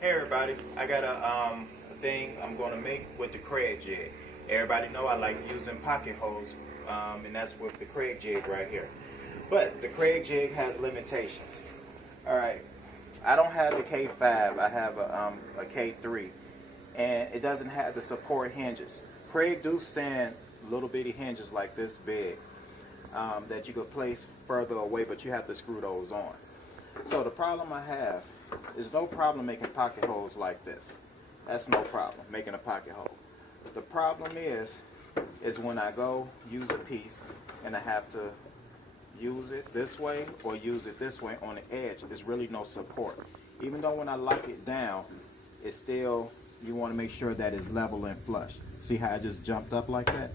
Hey everybody, I got a thing I'm going to make with the Kreg Jig. Everybody know I like using pocket holes, and that's with the Kreg Jig right here. But the Kreg Jig has limitations. Alright, I don't have the K5, I have a K3, and it doesn't have the support hinges. Kreg do send little bitty hinges like this big that you could place further away, but you have to screw those on. So the problem I have is no problem making pocket holes like this. That's no problem, making a pocket hole. The problem is when I go use a piece and I have to use it this way or use it this way on the edge, there's really no support. Even though when I lock it down, it's still, you want to make sure that it's level and flush. See how I just jumped up like that?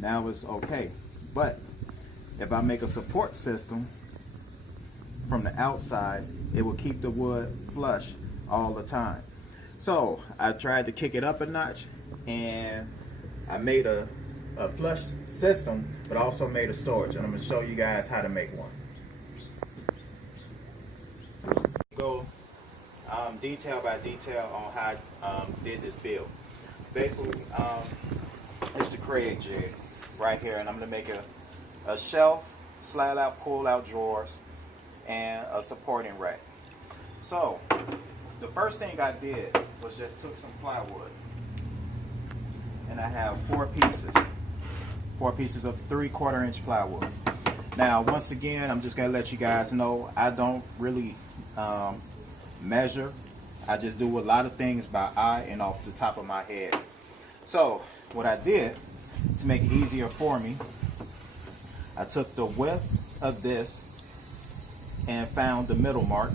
Now it's okay. But if I make a support system from the outside, it will keep the wood flush all the time. So I tried to kick it up a notch, and I made a flush system, but also made a storage, and I'm going to show you guys how to make one. Go detail by detail on how I did this build. Basically, it's the Kreg Jig right here, and I'm going to make a shelf, slide out, pull out drawers, and a supporting rack. So the first thing I did was just took some plywood, and I have four pieces of 3/4 inch plywood. Now once again, I'm just gonna let you guys know I don't really measure. I just do a lot of things by eye and off the top of my head. So what I did to make it easier for me, I took the width of this and found the middle mark,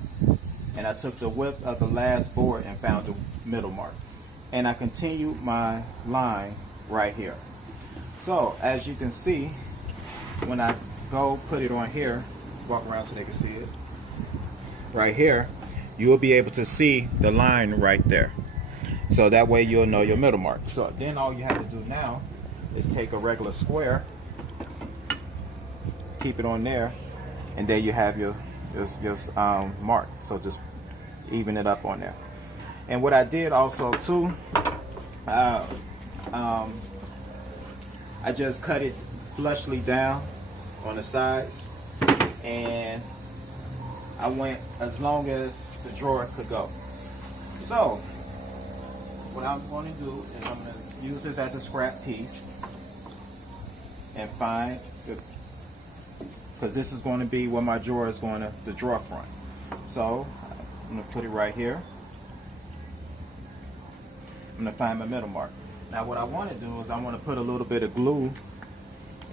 and I took the width of the last board and found the middle mark, and I continued my line right here. So as you can see, when I go put it on here, walk around so they can see it right here, you will be able to see the line right there, so that way you'll know your middle mark. So then all you have to do now is take a regular square, keep it on there, and there you have your mark. So just even it up on there. And what I did also too, I just cut it flushly down on the sides, and I went as long as the drawer could go. So what I'm going to do is I'm going to use this as a scrap piece and find the, because this is going to be where my drawer is going to, the drawer front. So I'm going to put it right here. I'm going to find my middle mark. Now what I want to do is I want to put a little bit of glue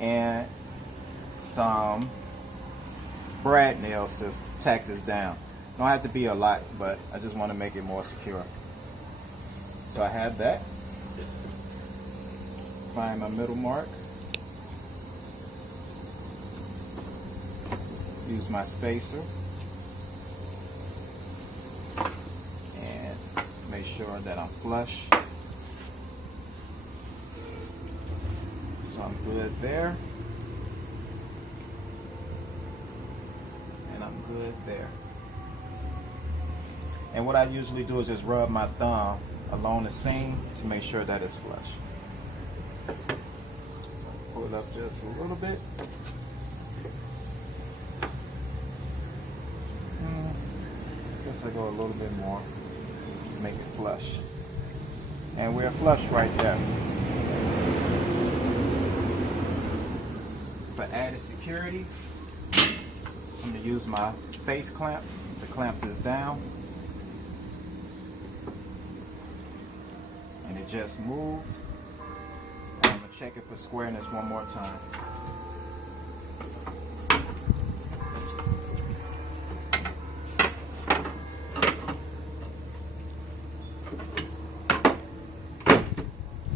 and some brad nails to tack this down. Don't have to be a lot, but I just want to make it more secure. So I have that. Find my middle mark. Use my spacer and make sure that I'm flush. So I'm good there, and I'm good there. And what I usually do is just rub my thumb along the seam to make sure that it's flush. So pull it up just a little bit. Guess I go a little bit more to make it flush. And we're flush right there. For added security, I'm going to use my face clamp to clamp this down. And it just moved. And I'm going to check it for squareness one more time.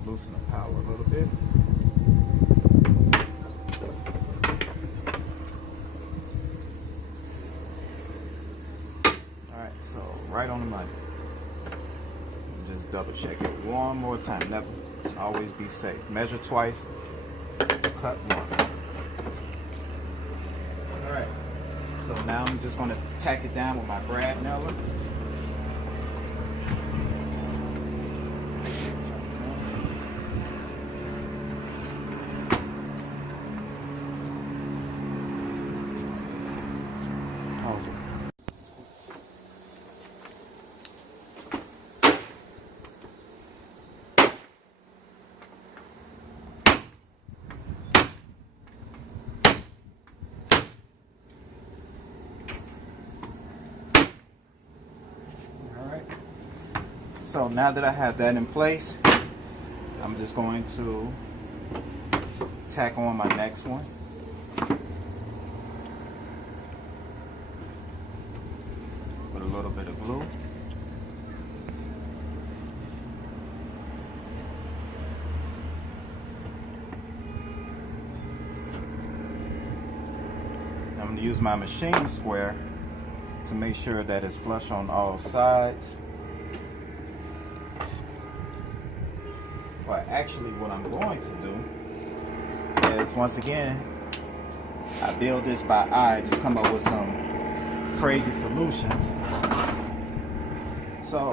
Loosen the power a little bit. Alright, so right on the money. Just double check it one more time. Never, always be safe. Measure twice, cut once. Alright, so now I'm just going to tack it down with my brad nailer. So now that I have that in place, I'm just going to tack on my next one. With a little bit of glue. I'm going to use my machine square to make sure that it's flush on all sides. But actually what I'm going to do is, once again, I build this by eye, just come up with some crazy solutions. So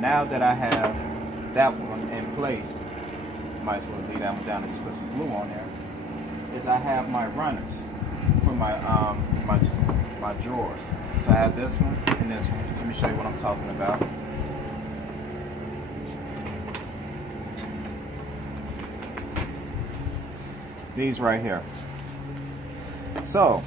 now that I have that one in place, might as well leave that one down and just put some glue on there, is I have my runners for my my drawers. So I have this one and this one. Let me show you what I'm talking about. These right here. So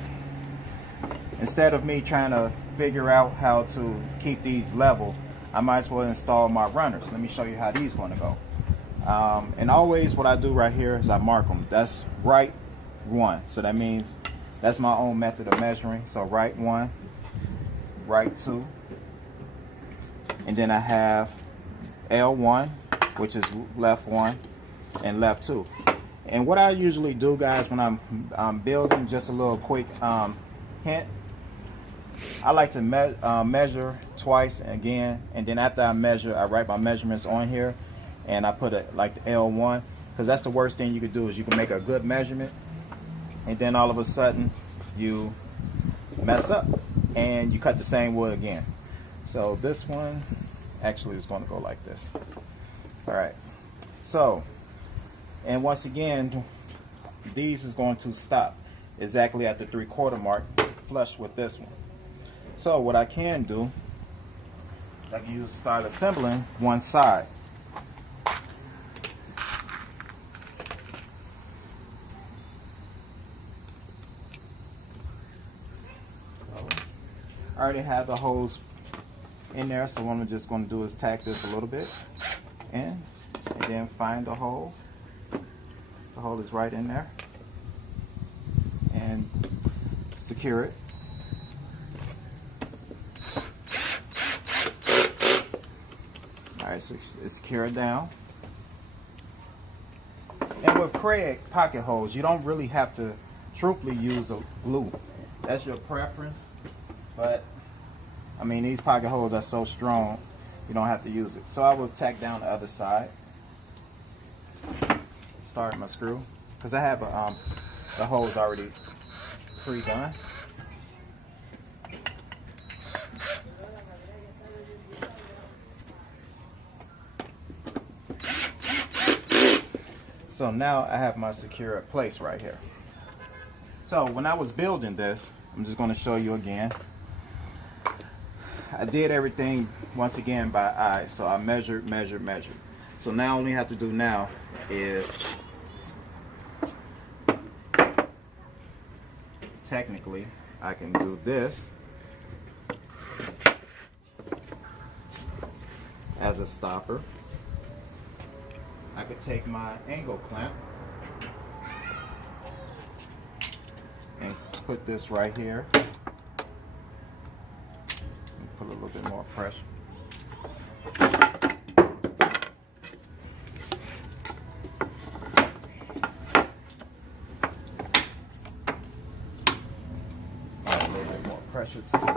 instead of me trying to figure out how to keep these level, I might as well install my runners. Let me show you how these going to go. And always what I do right here is I mark them. That's right 1. So that means that's my own method of measuring. So right 1, right 2, and then I have L1, which is left 1 and left 2. And what I usually do, guys, when I'm building, just a little quick hint, I like to measure twice again, and then after I measure, I write my measurements on here, and I put it like the L1, because that's the worst thing you could do, is you can make a good measurement, and then all of a sudden you mess up, and you cut the same wood again. So this one actually is going to go like this. All right. So, and once again, these is going to stop exactly at the 3/4 mark, flush with this one. So what I can do, I can start assembling one side. I already have the holes in there, so what I'm just going to do is tack this a little bit in, and then find the hole. The hole is right in there, and secure it. Alright, so it's secured down. And with Kreg pocket holes, you don't really have to truthfully use a glue. That's your preference, but I mean, these pocket holes are so strong, you don't have to use it. So I will tack down the other side. Start my screw, because I have the holes already pre-done. So now I have my secure place right here. So when I was building this, I'm just going to show you again. I did everything once again by eye. So I measured. So now all we have to do now is, technically, I can do this as a stopper. I could take my angle clamp and put this right here. And put a little bit more pressure. Add a little bit more pressure to it.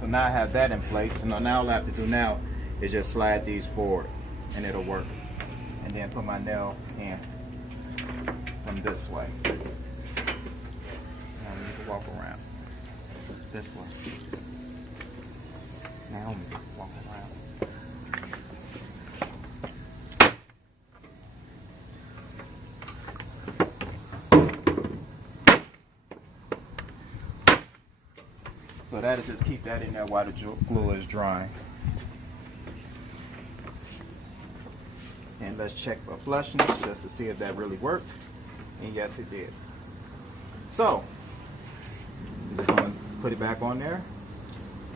So now I have that in place, and now all I have to do now is just slide these forward, and it'll work. And then put my nail in from this way. Now you can walk around this way. Now walk around. So that'll just keep that in there while the glue is drying. And let's check for flushness just to see if that really worked. And yes, it did. So I'm just going to put it back on there.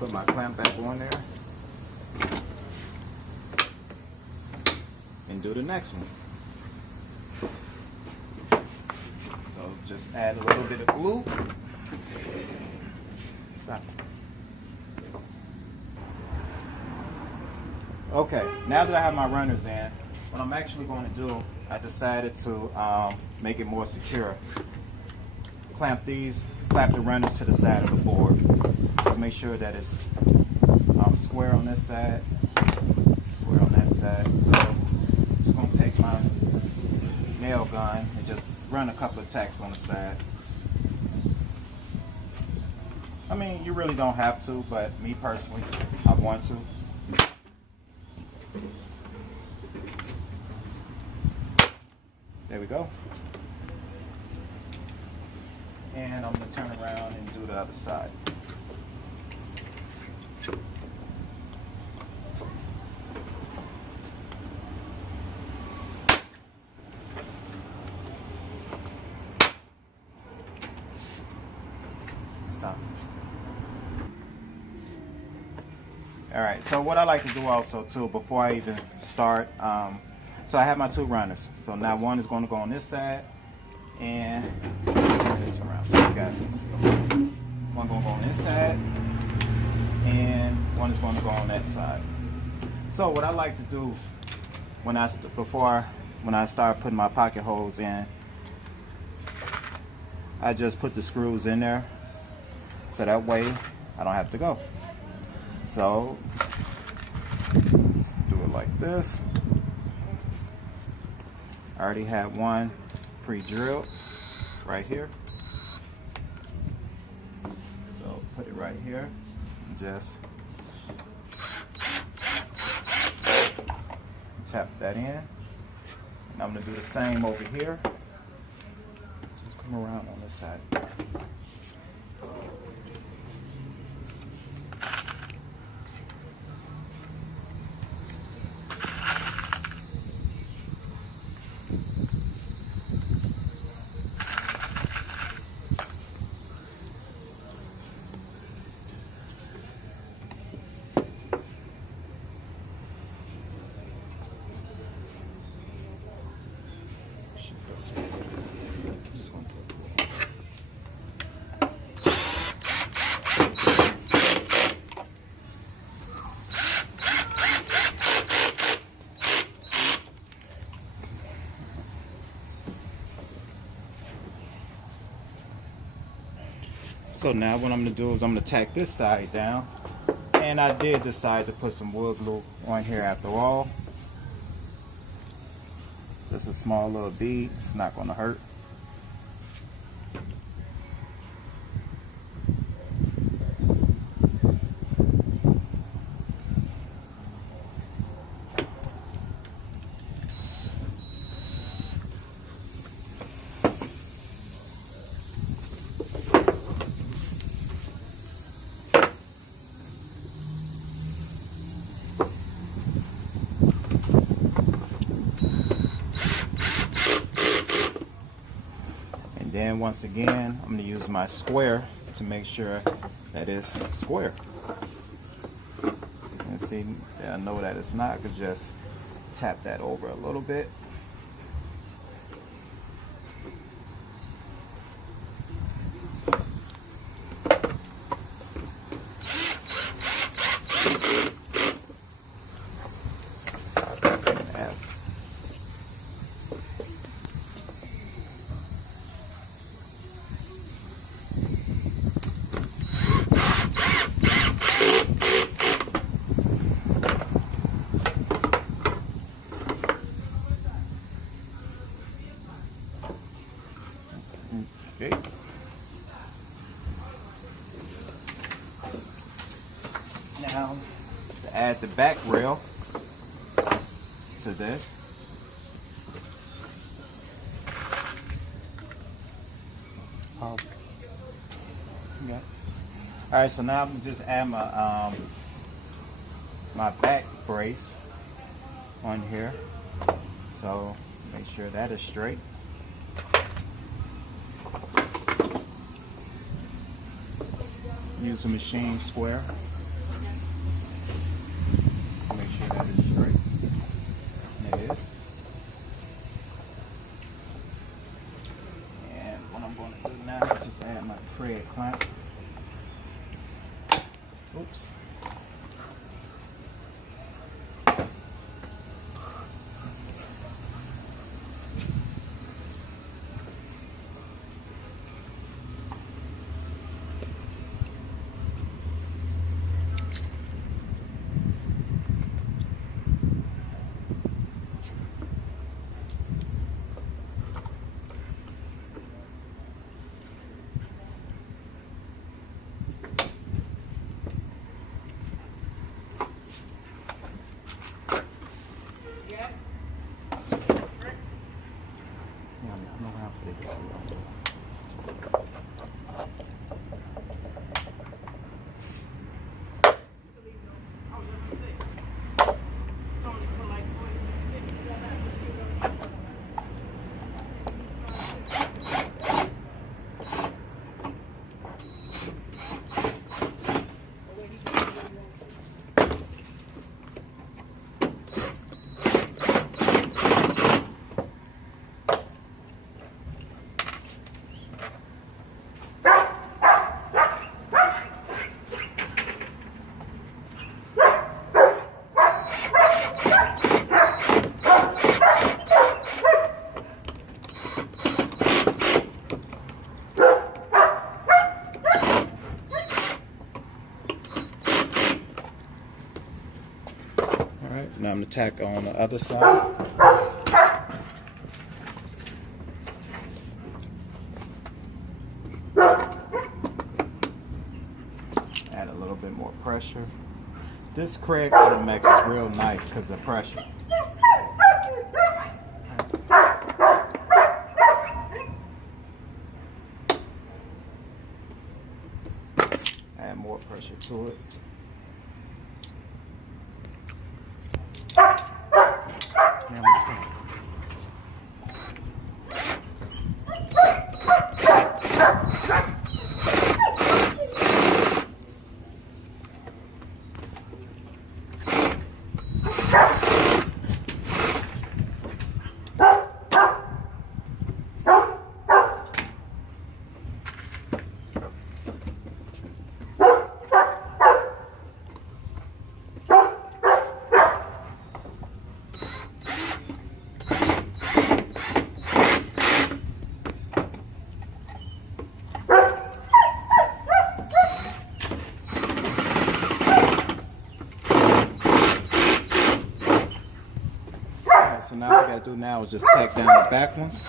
Put my clamp back on there. And do the next one. So just add a little bit of glue. Stop. Okay, now that I have my runners in, what I'm actually going to do, I decided to make it more secure. Clamp the runners to the side of the board. Make sure that it's square on this side, square on that side. So I'm just going to take my nail gun and just run a couple of tacks on the side. I mean, you really don't have to, but me personally, I want to. There we go. And I'm going to turn around and do the other side. Stop. Alright, so what I like to do also too, before I even start, so I have my two runners. So now one is going to go on this side, and turn this around so you guys can see. One going to go on this side, and one is going to go on that side. So what I like to do when I start putting my pocket holes in, I just put the screws in there, so that way I don't have to go. So let's do it like this. I already have one pre-drilled right here. So put it right here and just tap that in. And I'm going to do the same over here. Just come around on this side. So now what I'm going to do is I'm going to tack this side down, and I did decide to put some wood glue on here after all. Just a small little bead, it's not going to hurt. Then once again, I'm going to use my square to make sure that it's square. And see, I know that it's not. I could just tap that over a little bit. Okay. Now, to add the back rail to this, okay. All right, so now I'm gonna just add my back brace on here. So make sure that is straight. Use a machine square. Make sure that is straight. And it is. And what I'm going to do now is just add my Kreg clamp. Oops. Now I'm going to tack on the other side. Add a little bit more pressure. This Kreg Automax is real nice because of the pressure. Add more pressure to it. So now what I gotta do now is just tack down the back ones.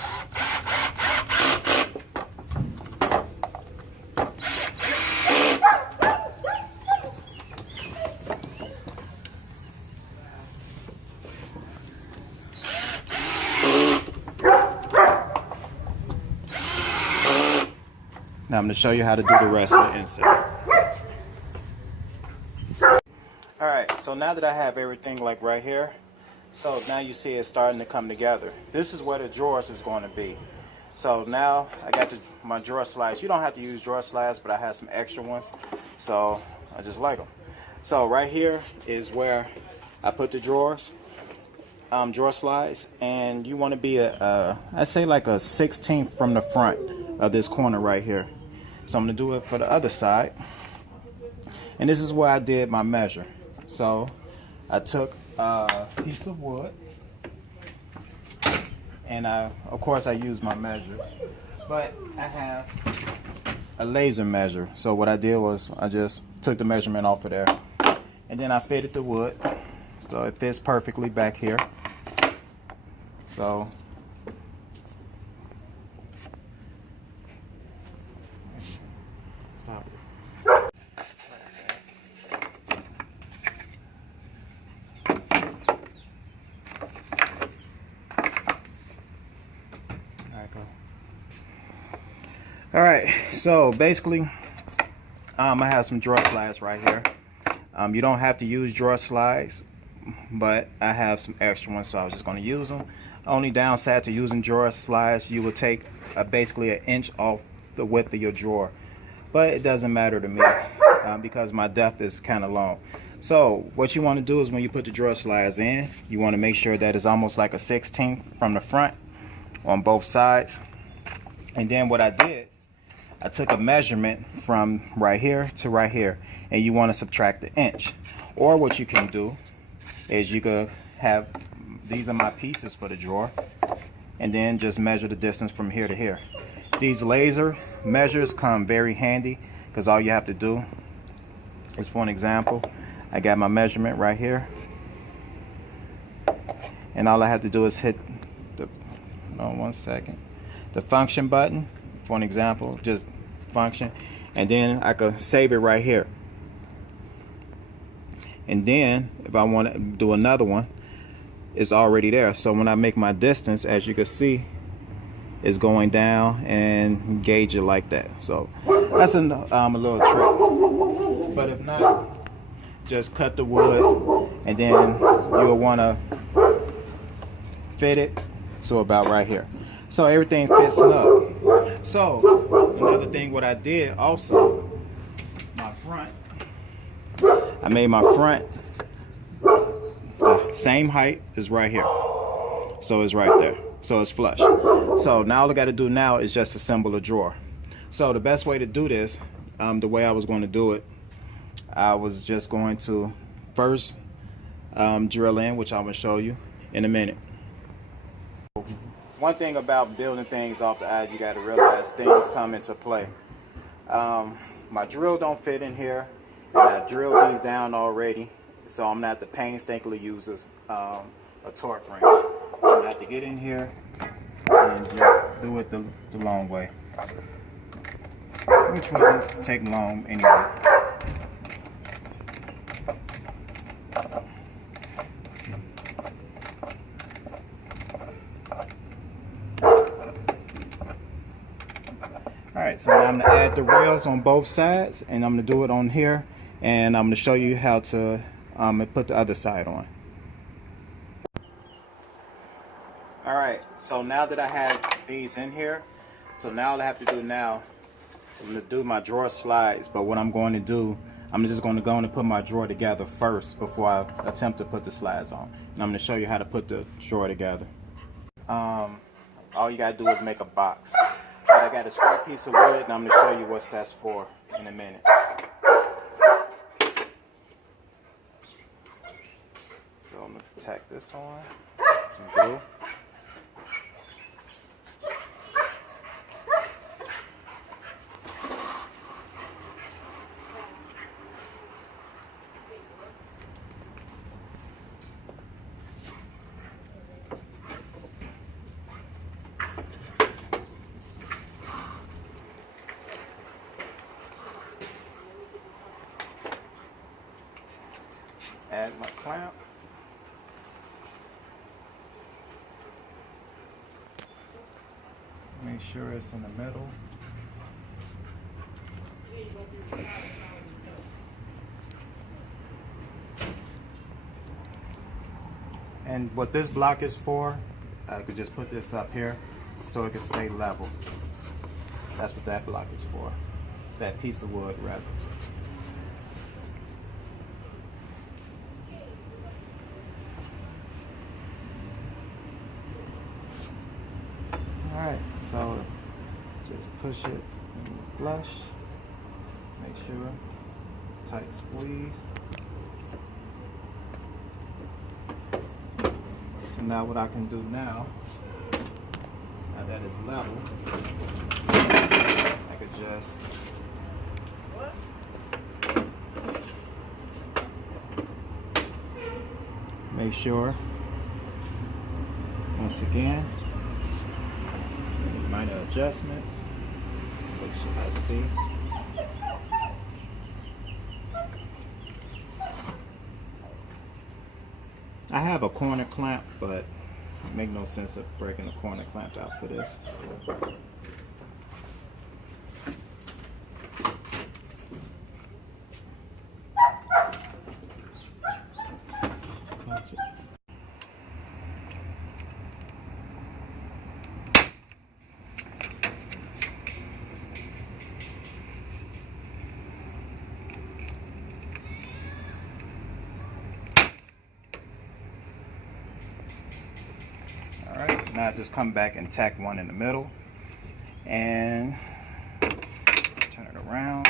Now I'm going to show you how to do the rest of the insert. Alright, so now that I have everything like right here, so now you see it's starting to come together. This is where the drawers is going to be. So now I got my drawer slides. You don't have to use drawer slides, but I have some extra ones, so I just like them. So right here is where I put the drawers, drawer slides, and you want to be I say like a 16th from the front of this corner right here. So I'm going to do it for the other side. And this is where I did my measure. So I took a piece of wood, and of course I used my measure, but I have a laser measure. So what I did was I just took the measurement off of there, and then I fitted the wood so it fits perfectly back here. So stop it. All right, so basically I have some drawer slides right here. You don't have to use drawer slides, but I have some extra ones, so I was just going to use them. Only downside to using drawer slides, you will take basically an inch off the width of your drawer, but it doesn't matter to me because my depth is kind of long. So what you want to do is when you put the drawer slides in, you want to make sure that it's almost like a 16th from the front on both sides. And then what I did, I took a measurement from right here to right here, and you want to subtract the inch. Or what you can do is you could have, these are my pieces for the drawer, and then just measure the distance from here to here. These laser measures come very handy because all you have to do is, for an example, I got my measurement right here, and all I have to do is hit the, the function button, for an example, just function, and then I could save it right here. And then if I want to do another one, it's already there. So when I make my distance, as you can see, it's going down and gauge it like that. So that's a little trick. But if not, just cut the wood, and then you'll want to fit it to about right here, so everything fits snug. So another thing, what I did also, my front, I made my front same height as right here, so it's right there, so it's flush. So now all I got to do now is just assemble a drawer. So the best way to do this, the way I was going to do it, I was just going to first drill in, which I'm going to show you in a minute. One thing about building things off the eye, you got to realize things come into play. My drill don't fit in here, and I drilled these down already, so I'm going to have to painstakingly use a torque wrench. I'm going to have to get in here and just do it the long way, which wouldn't take long anyway. Alright, so now I'm going to add the rails on both sides, and I'm going to do it on here, and I'm going to show you how to put the other side on. Alright, so now that I have these in here, so now all I have to do now, I'm going to do my drawer slides, but what I'm going to do, I'm just going to go in and put my drawer together first before I attempt to put the slides on. And I'm going to show you how to put the drawer together. All you got to do is make a box. But I got a square piece of wood, and I'm going to show you what that's for in a minute. So I'm going to tack this on, some glue. Add my clamp. Make sure it's in the middle. And what this block is for, I could just put this up here so it can stay level. That's what that block is for. That piece of wood, rather. Alright, so just push it flush, make sure, tight squeeze. So now what I can do now that it's level, I could just make sure, once again, minor adjustments, which I see. I have a corner clamp, but it make no sense of breaking a corner clamp out for this. Now just come back and tack one in the middle and turn it around.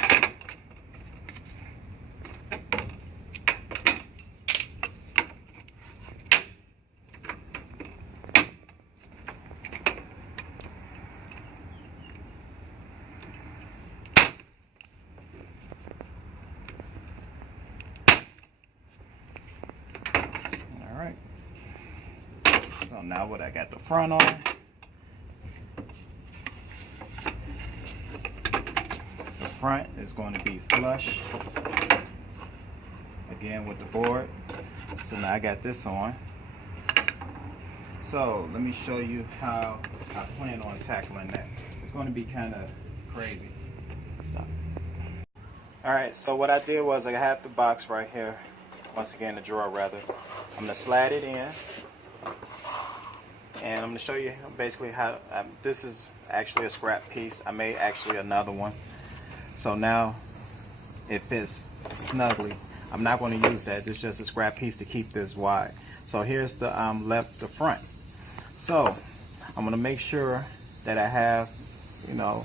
Alright, so now what I got the front on, the front is going to be flush again with the board. So now I got this on. So let me show you how I plan on tackling that. It's going to be kind of crazy. Stop. Alright, so what I did was I have the box right here. Once again, the drawer rather. I'm going to slide it in. And I'm going to show you basically how, this is actually a scrap piece. I made actually another one. So now it fits snugly. I'm not going to use that. It's just a scrap piece to keep this wide. So here's the the front. So I'm going to make sure that I have, you know,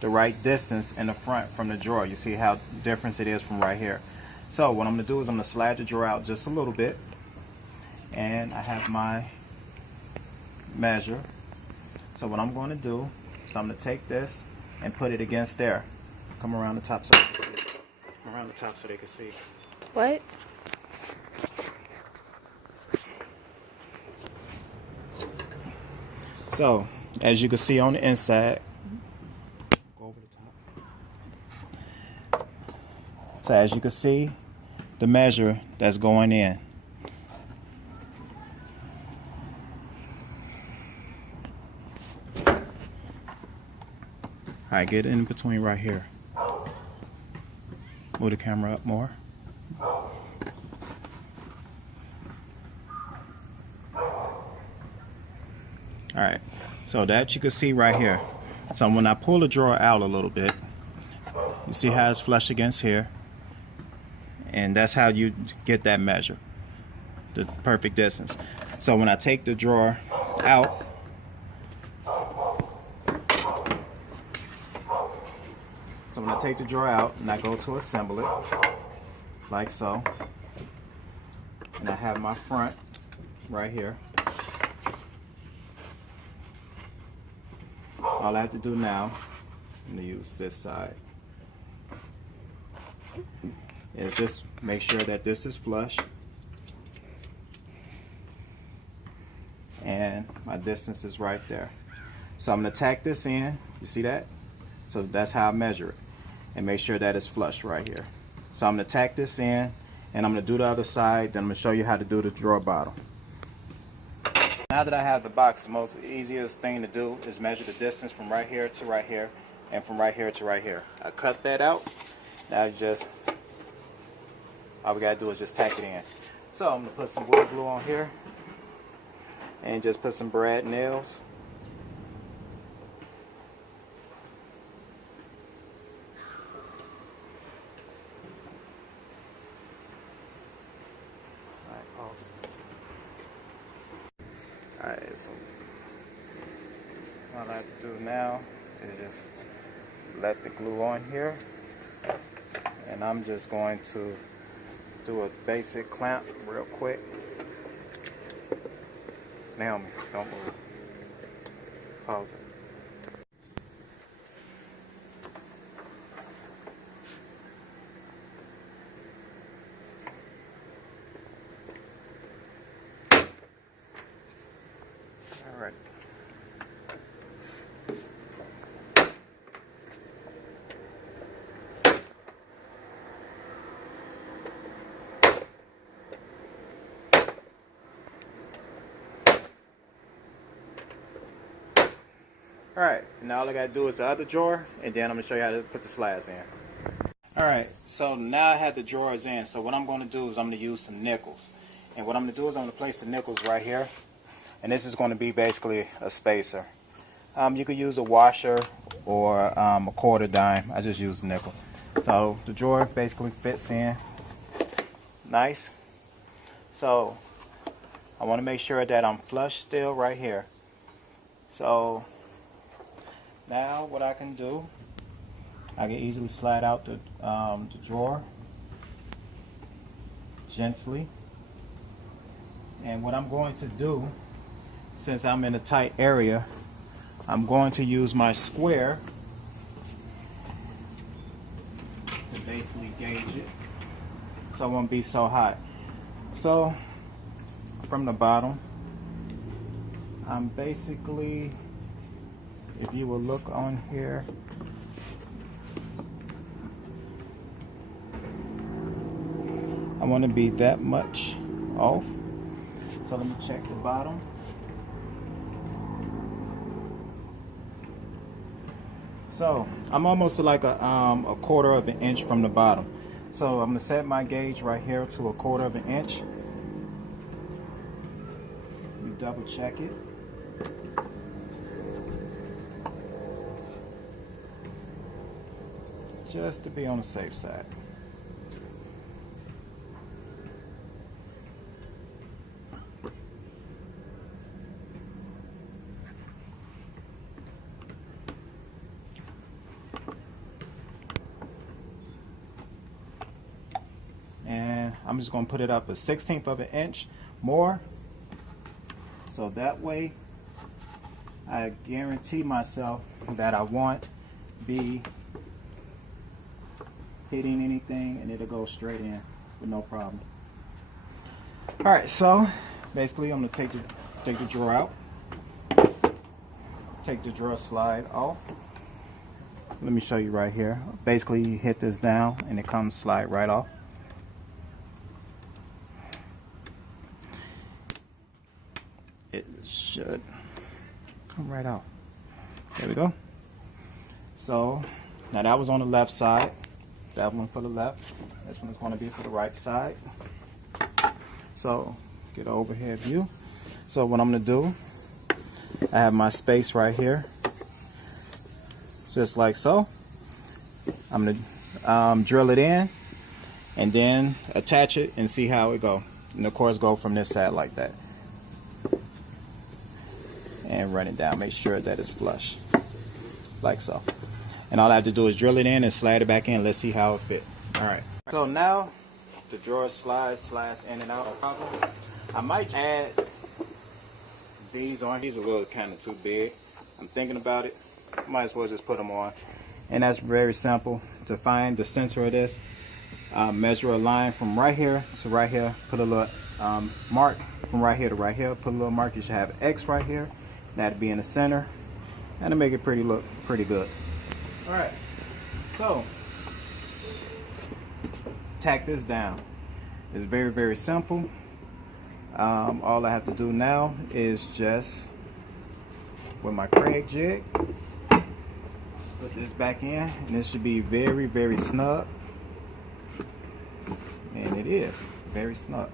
the right distance in the front from the drawer. You see how different it is from right here. So what I'm going to do is I'm going to slide the drawer out just a little bit. And I have my measure. So what I'm going to do is I'm going to take this and put it against there. Come around the top so they can see. Come around the top so they can see. What? So as you can see on the inside, go over the top. So as you can see, the measure that's going in. Alright, get in between right here. Move the camera up more. Alright, so that you can see right here. So when I pull the drawer out a little bit, you see how it's flush against here. And that's how you get that measure, the perfect distance. So when I take the drawer out, so when I take the drawer out and I go to assemble it, like so, and I have my front right here. All I have to do now, I'm going to use this side, is just make sure that this is flush and my distance is right there. So I'm going to tack this in, you see that? So that's how I measure it, and make sure that it's flush right here. So I'm going to tack this in and I'm going to do the other side, then I'm going to show you how to do the drawer bottom. Now that I have the box, the most easiest thing to do is measure the distance from right here to right here and from right here to right here. I cut that out. Now just all we gotta do is just tack it in. So I'm gonna put some wood glue on here and just put some brad nails. Alright, so all I have to do now is just let the glue on here, and I'm just going to do a basic clamp real quick. Naomi, don't move. Pause it. All right. Alright, now all I gotta do is the other drawer, and then I'm gonna show you how to put the slides in. Alright, so now I have the drawers in, so what I'm gonna do is I'm gonna use some nickels. And what I'm gonna do is I'm gonna place the nickels right here, and this is gonna be basically a spacer. You could use a washer or a quarter dime. I just use a nickel. So the drawer basically fits in nice. So I want to make sure that I'm flush still right here. So now what I can do, I can easily slide out the drawer gently. And what I'm going to do, since I'm in a tight area, I'm going to use my square to basically gauge it so it won't be so hot. So from the bottom, I'm basically, if you will look on here, I want to be that much off. So let me check the bottom. So I'm almost like a 1/4 of an inch from the bottom. So I'm gonna set my gauge right here to 1/4 of an inch. You double check it. Just to be on the safe side. And I'm just going to put it up a 1/16 of an inch more, so that way I guarantee myself that I won't be hitting anything and it'll go straight in with no problem. Alright, so basically I'm going to take the drawer out, take the drawer slide off. Let me show you right here. Basically you hit this down and it comes slide right off. It should come right out. There we go. So now that was on the left side. That one for the left. This one is going to be for the right side. So get an overhead view. So what I'm going to do, I have my space right here, just like so. I'm going to drill it in and then attach it and see how it go. And of course go from this side like that. And run it down, make sure that it's flush, like so. And all I have to do is drill it in and slide it back in. Let's see how it fits. Alright, so now the drawer slides in and out. I might add these on. These are really kind of too big. I'm thinking about it. Might as well just put them on. And that's very simple. To find the center of this, measure a line from right here to right here. Put a little mark from right here to right here. Put a little mark. You should have X right here. That'd be in the center, and to make it look pretty good. All right, so tack this down. It's very, very simple. All I have to do now is just, with my Kreg Jig, put this back in, and this should be very, very snug. And it is very snug.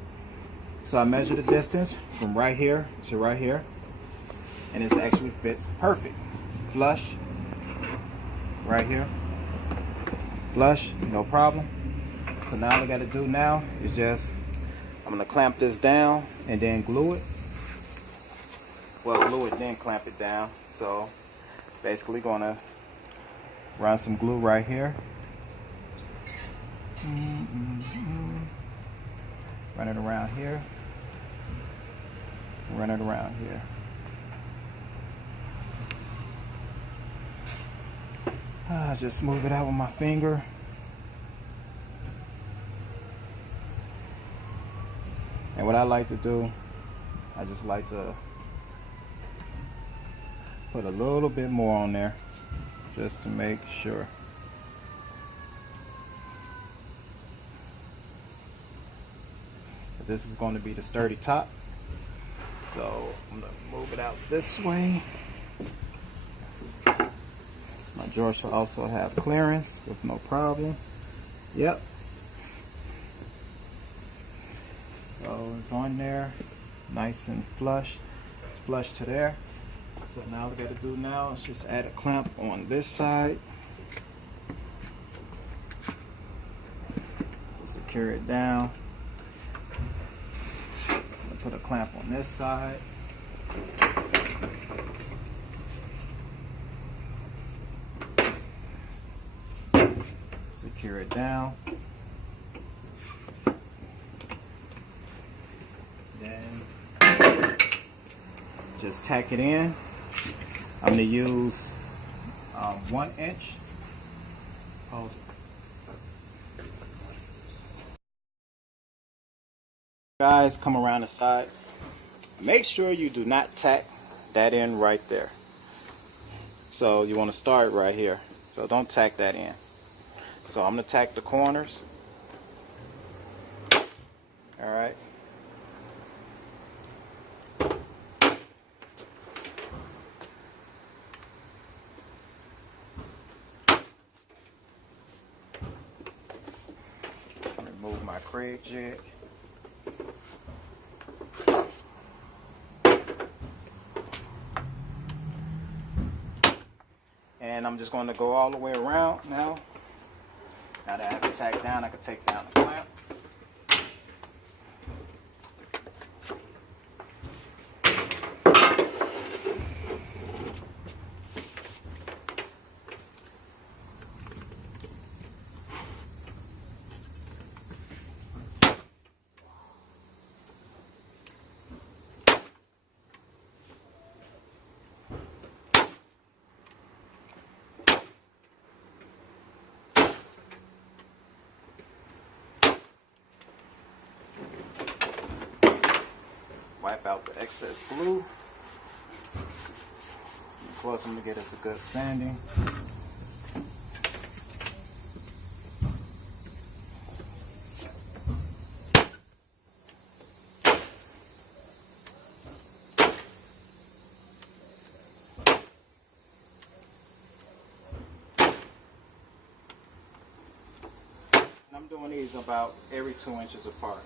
So I measure the distance from right here to right here, and this actually fits perfect. Flush right here, flush, no problem. So now all I got to do now is just, I'm gonna clamp this down and then glue it. Well, glue it then clamp it down. So basically gonna run some glue right here. Run it around here. Run it around here. Just smooth it out with my finger. And what I like to do, I just like to put a little bit more on there just to make sure. This is going to be the sturdy top. So I'm going to move it out this way. My drawer should also have clearance with no problem. Yep. So it's on there, nice and flush. It's flush to there. So now what we got to do now is just add a clamp on this side. Secure it down. Put a clamp on this side. it down. Then just tack it in. I'm going to use 1 inch. Pause it. Guys, come around the side. Make sure you do not tack that in right there. So you want to start right here. So don't tack that in. So I'm going to tack the corners. Alright. Remove my Kreg Jig. And I'm just going to go all the way around now. Now that I have it tacked down, I can take down the clamp. Wipe out the excess glue. Of course, I'm going to get us a good sanding. And I'm doing these about every 2 inches apart.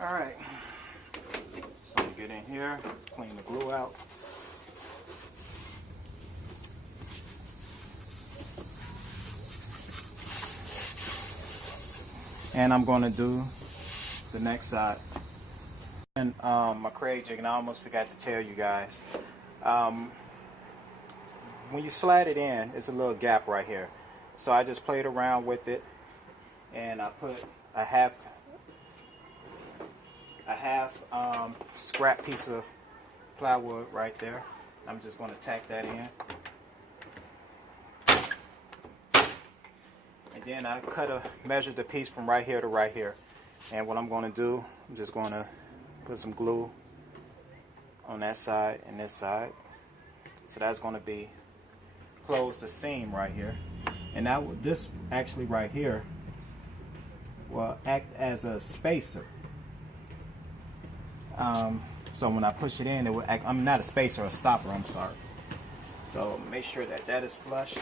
Alright, so we get in here, clean the glue out. And I'm going to do the next side. And my Kreg Jig, and I almost forgot to tell you guys, when you slide it in, it's a little gap right here. So I just played around with it, and I put a half scrap piece of plywood right there. I'm just going to tack that in. And then I measured the piece from right here to right here. And what I'm going to do, I'm just going to put some glue on that side and this side. So that's going to close the seam right here. And now this actually right here will act as a spacer. So when I push it in, it will act, I'm not a spacer, a stopper, I'm sorry. So make sure that that is flush.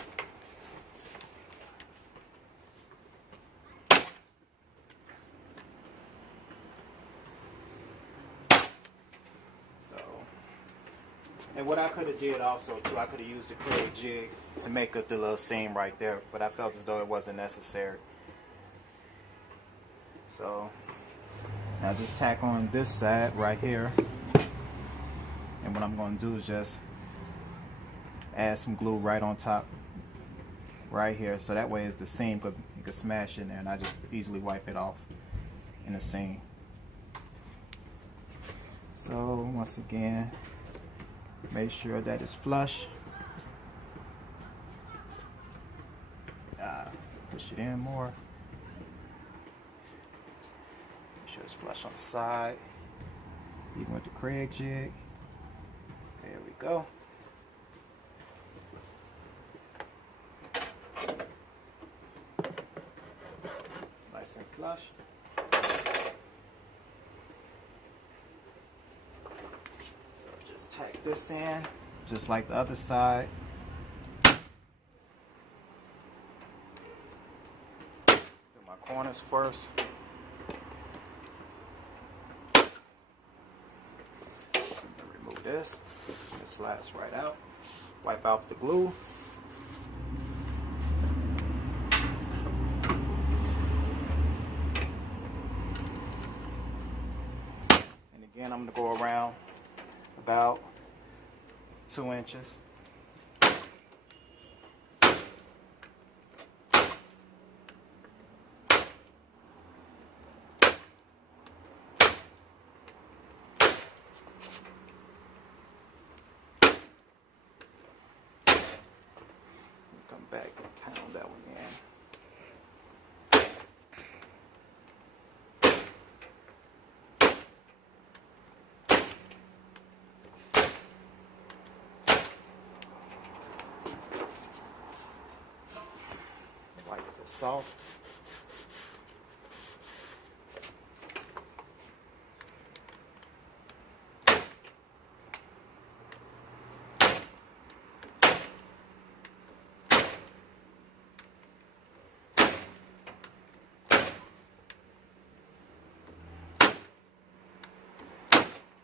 So, and what I could have did also too, I could have used the Kreg Jig to make up the little seam right there, but I felt as though it wasn't necessary. So now just tack on this side right here. And what I'm going to do is just add some glue right on top right here. So that way the seam you could smash in there and I just easily wipe it off in the seam. So once again, make sure that it's flush. Push it in more. Make sure it's flush on the side. Even with the Kreg Jig. There we go. Nice and flush. So just tack this in, just like the other side. Do my corners first. Remove this. It slides right out. Wipe out the glue. I'm going to go around about 2 inches. Come back and pound that one in. Soft.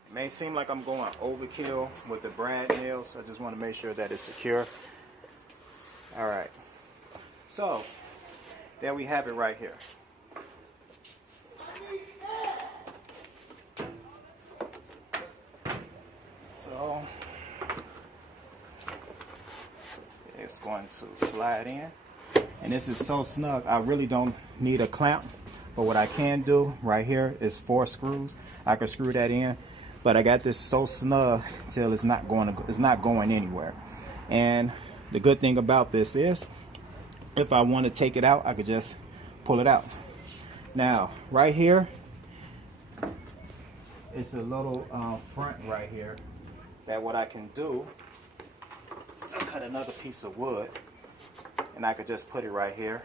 It may seem like I'm going overkill with the brad nails. I just want to make sure that it's secure. All right. So there we have it right here. So it's going to slide in. And this is so snug, I really don't need a clamp. But what I can do right here is 4 screws. I can screw that in. But I got this so snug till it's not going anywhere. And the good thing about this is, if I want to take it out, I could just pull it out. Now, right here, it's a little front right here that what I can do, I'll cut another piece of wood and I could just put it right here.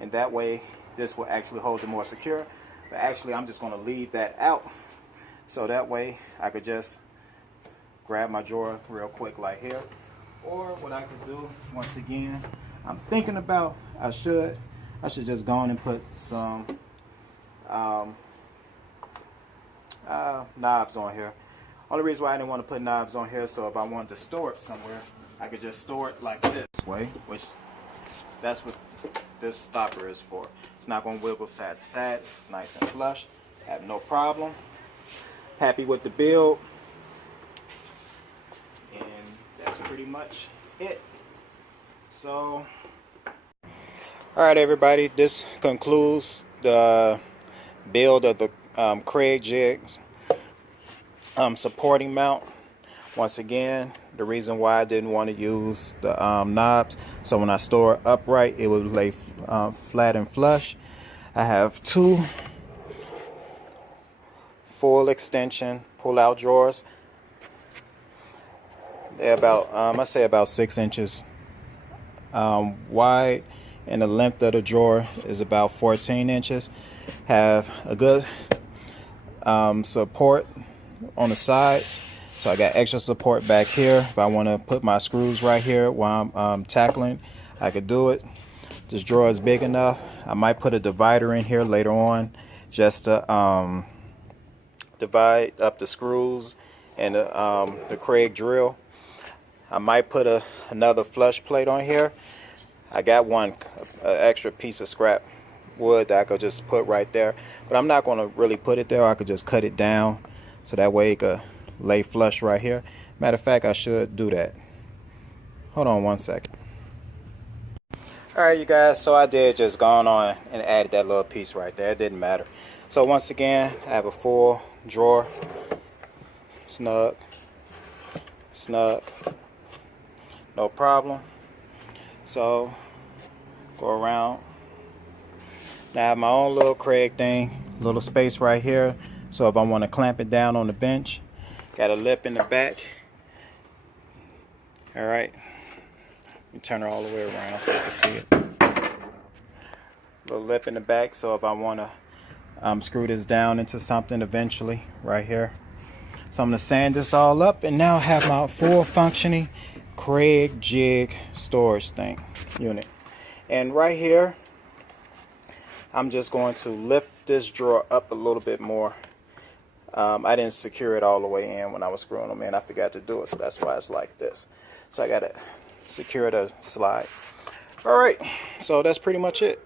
And that way, this will actually hold it more secure. But actually, I'm just going to leave that out. So that way, I could just grab my drawer real quick like here. Or what I could do, once again, I'm thinking about, I should just go on and put some knobs on here. Only reason why I didn't want to put knobs on here, so if I wanted to store it somewhere, I could just store it like this way, which that's what this stopper is for. It's not going to wiggle side to side. It's nice and flush. Have no problem. Happy with the build. And that's pretty much it. So, alright everybody, this concludes the build of the Kreg Jig's supporting mount. Once again, the reason why I didn't want to use the knobs, so when I store it upright, it would lay flat and flush. I have 2 full extension pull-out drawers. They're about, I say about 6 inches wide, and the length of the drawer is about 14 inches. Have a good support on the sides, so I got extra support back here. If I want to put my screws right here while I'm tackling, I could do it. This drawer is big enough. I might put a divider in here later on just to divide up the screws and the Kreg drill. I might put another flush plate on here. I got an extra piece of scrap wood that I could just put right there, but I'm not going to really put it there. I could just cut it down so that way it could lay flush right here. Matter of fact, I should do that. Hold on one second. Alright you guys, so I did just gone on and added that little piece right there. It didn't matter. So once again, I have a full drawer. Snug. Snug. No problem. So, go around. Now I have my own little Kreg thing. Little space right here. So if I want to clamp it down on the bench, got a lip in the back. Alright. Let me turn her all the way around so you can see it. Little lip in the back, so if I want to screw this down into something eventually, right here. So I'm going to sand this all up, and now I have my full functioning Kreg Jig storage unit. And right here, I'm just going to lift this drawer up a little bit more. I didn't secure it all the way in when I was screwing them in. I forgot to do it, so that's why it's like this. So I got to secure the slide. Alright, so that's pretty much it.